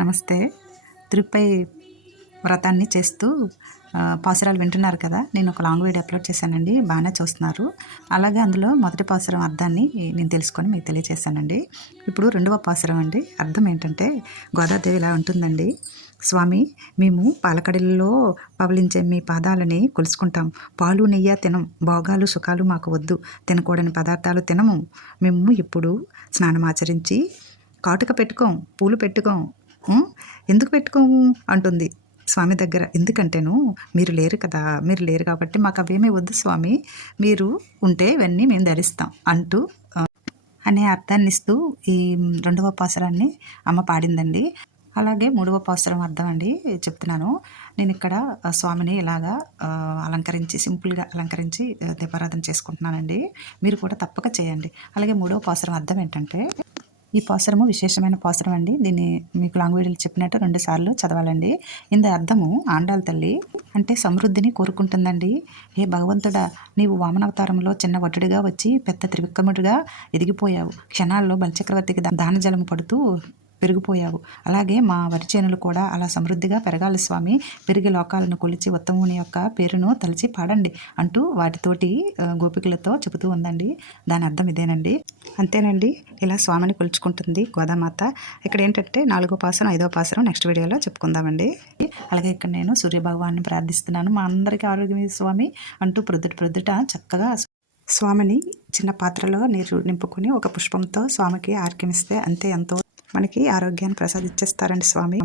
నమస్తే. తిరుపై వ్రతాన్ని చేస్తూ పాసురాలు వింటున్నారు కదా. నేను ఒక లాంగ్ వీడియో అప్లోడ్ చేశానండి, బాగానే చూస్తున్నారు. అలాగే అందులో మొదటి పాసురం అర్థాన్ని నేను తెలుసుకొని మీకు తెలియజేశానండి. ఇప్పుడు రెండవ పాసురం అండి. అర్థం ఏంటంటే, గోదాదేవి ఇలా ఉంటుందండి: స్వామి, మేము పాలకడలలో పవలించే మీ పాదాలని కొలుసుకుంటాం. పాలు నెయ్యి తినం, భోగాలు సుఖాలు మాకు వద్దు, తినకూడని పదార్థాలు తినము. మేము ఇప్పుడు స్నానమాచరించి కాటుక పెట్టుకోం, పూలు పెట్టుకోం. ఎందుకు పెట్టుకోము అంటుంది స్వామి దగ్గర. ఎందుకంటేను మీరు లేరు కదా, మీరు లేరు కాబట్టి మాకు అవేమీ వద్దు స్వామి, మీరు ఉంటే ఇవన్నీ మేము ధరిస్తాం అంటూ అనే అర్థాన్ని ఇస్తూ ఈ రెండవ పాసురాన్ని అమ్మ పాడిందండి. అలాగే మూడవ పాసురం అర్థం అండి చెప్తున్నాను. నేను ఇక్కడ స్వామిని ఇలాగా అలంకరించి, సింపుల్గా అలంకరించి దీపారాధన చేసుకుంటున్నానండి. మీరు కూడా తప్పక చేయండి. అలాగే మూడవ పాసురం అర్థం ఏంటంటే, ఈ పాసురము విశేషమైన పాసురం అండి. దీన్ని మీకు లాంగ్ వీడియోలో చెప్పినట్టు 2 సార్లు చదవాలండి. ఇందు అర్థము ఆండాళ్ళ తల్లి అంటే సమృద్ధిని కోరుకుంటుందండి. హే భగవంతుడా, నీవు వామనావతారంలో చిన్న వటుడిగా వచ్చి పెద్ద త్రివిక్రముడిగా ఎదిగిపోయావు. క్షణాల్లో బలిచక్రవర్తికి దాన జలము పడుతూ పెరిగిపోయావు. అలాగే మా వరి చేనులు కూడా అలా సమృద్ధిగా పెరగాలి స్వామి. పెరిగి లోకాలను కొలిచి ఉత్తముని యొక్క పేరును తలిచి పాడండి అంటూ వాటితోటి గోపికలతో చెబుతూ ఉందండి. దాని అర్థం ఇదేనండి. అంతేనండి. ఇలా స్వామిని కొలుచుకుంటుంది గోదామాత. ఇక్కడ ఏంటంటే 4వ పాసురం 5వ పాసురం నెక్స్ట్ వీడియోలో చెప్పుకుందామండి. అలాగే ఇక్కడ నేను సూర్యభగవాన్ని ప్రార్థిస్తున్నాను. మా అందరికీ ఆరోగ్యం స్వామి అంటూ ప్రొద్దుట చక్కగా స్వామిని చిన్న పాత్రలో నీరు నింపుకొని ఒక పుష్పంతో స్వామికి ఆర్కిమిస్తే అంతే ఎంతో మనకి ఆరోగ్యాన్ని ప్రసాదించేస్తారండి స్వామి.